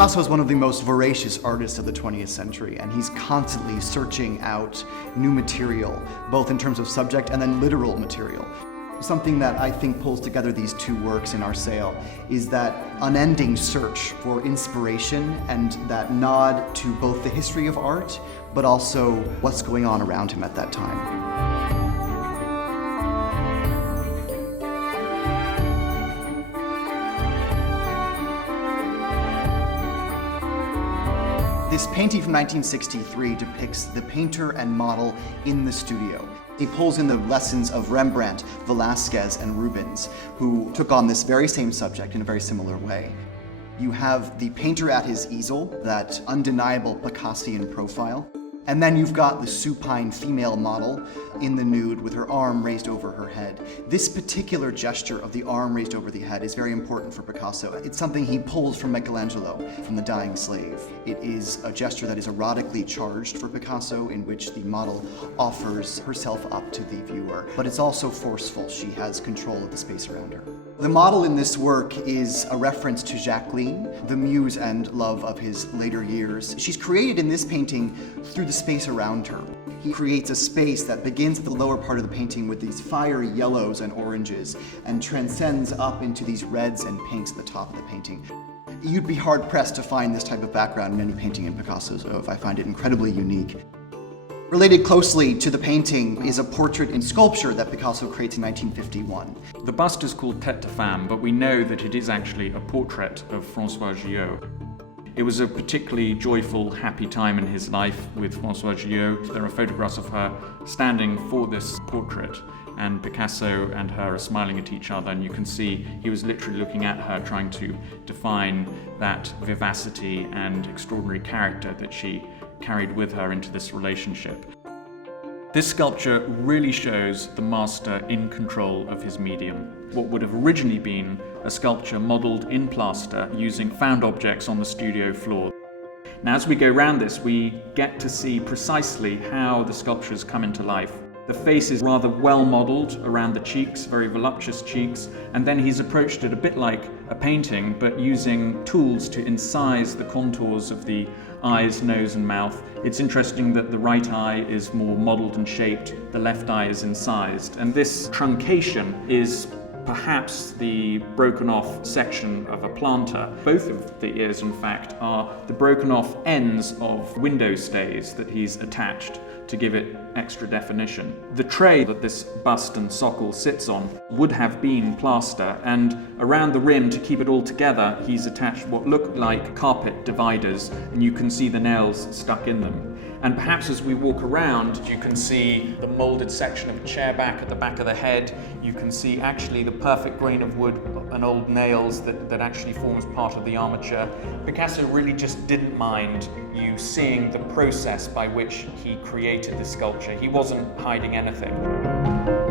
Picasso is one of the most voracious artists of the 20th century, and he's constantly searching out new material, both in terms of subject and then literal material. Something that I think pulls together these two works in our sale is that unending search for inspiration and that nod to both the history of art, but also what's going on around him at that time. This painting from 1963 depicts the painter and model in the studio. He pulls in the lessons of Rembrandt, Velásquez and Rubens, who took on this very same subject in a very similar way. You have the painter at his easel, that undeniable Picassian profile. And then you've got the supine female model in the nude with her arm raised over her head. This particular gesture of the arm raised over the head is very important for Picasso. It's something he pulls from Michelangelo, from The Dying Slave. It is a gesture that is erotically charged for Picasso, in which the model offers herself up to the viewer. But it's also forceful. She has control of the space around her. The model in this work is a reference to Jacqueline, the muse and love of his later years. She's created in this painting through the space around her. He creates a space that begins at the lower part of the painting with these fiery yellows and oranges and transcends up into these reds and pinks at the top of the painting. You'd be hard-pressed to find this type of background in any painting in Picasso's oeuvre. I find it incredibly unique. Related closely to the painting is a portrait in sculpture that Picasso creates in 1951. The bust is called Tête, femme, but we know that it is actually a portrait of Françoise Gilot. It was a particularly joyful, happy time in his life with Françoise Gilot. There are photographs of her standing for this portrait, and Picasso and her are smiling at each other, and you can see he was literally looking at her, trying to define that vivacity and extraordinary character that she carried with her into this relationship. This sculpture really shows the master in control of his medium. What would have originally been a sculpture modelled in plaster using found objects on the studio floor. Now, as we go around this, we get to see precisely how the sculptures come into life. The face is rather well modelled around the cheeks, very voluptuous cheeks, and then he's approached it a bit like a painting, but using tools to incise the contours of the eyes, nose and mouth. It's interesting that the right eye is more modelled and shaped, the left eye is incised, and this truncation is perhaps the broken off section of a planter. Both of the ears, in fact, are the broken off ends of window stays that he's attached to give it extra definition. The tray that this bust and socle sits on would have been plaster, and around the rim, to keep it all together, he's attached what look like carpet dividers, and you can see the nails stuck in them. And perhaps as we walk around, you can see the moulded section of a chair back at the back of the head. You can see actually the perfect grain of wood and old nails that actually forms part of the armature. Picasso really just didn't mind you seeing the process by which he created this sculpture. He wasn't hiding anything.